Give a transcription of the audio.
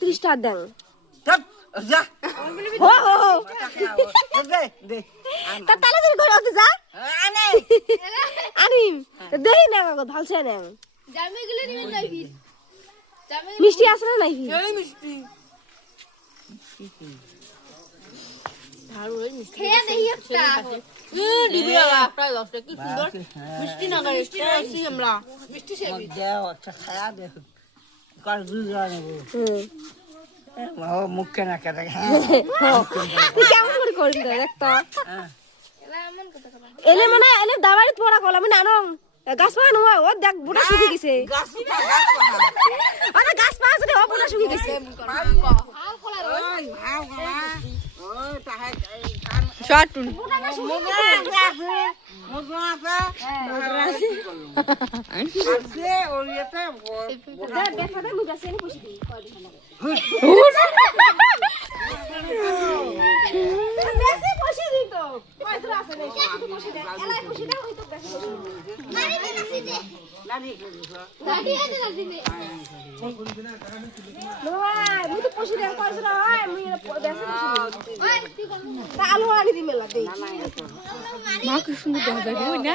30 টাকা দেন ধ্যাৎ, যা। হো হো হো দে, দে। তা তাহলে যদি করে ওকে যা আনে। আনিম দেই না গো ভালছে না জামাইগুলো নিবেন না ফির মিষ্টি আছে না নাই এই মিষ্টি। খেয়ে দেখি একটা মিষ্টি সেবি দেও, একটা খায়া দে। কার দুইটা নেবো। ও মুখে না কেটে। তুই কেমন করে করবি দেখ তো এলা এমন কথা কথা এলে মনে এলে দাবাড়ি পড়া কল আমি নানো গাছ পা নো ও দেখ বুড়া শুকি গেছে গাছ উঠা, গাছ উঠা। আরে গাছ পা আছে ও বুড়া শুকি গেছে আও খোলা রে ওই, ভাও গলা। ওই, তাহাই, এই, কান। শর্টুন মুগরা আছে, মুগরা আছে। আছে, ওর ইয়েতে বেফাদা মুখ আছে নি পয়সা দি বেশি পয়সা দি তো পয়সা আছে না শুধু পয়সা দে এলাই পয়সা দে ওই তো বেশি পয়সা গাড়ি দে নাসি দে লাড়ি করে দিছো। গাড়ি দে নাসি দে নয় মুই তো পয়সা দে পয়সা না হয় মুই বেশি পয়সা ওই তুই কোন তা আলু আনি দি মেলা দে মা কি সুন্দর দেখা যায় না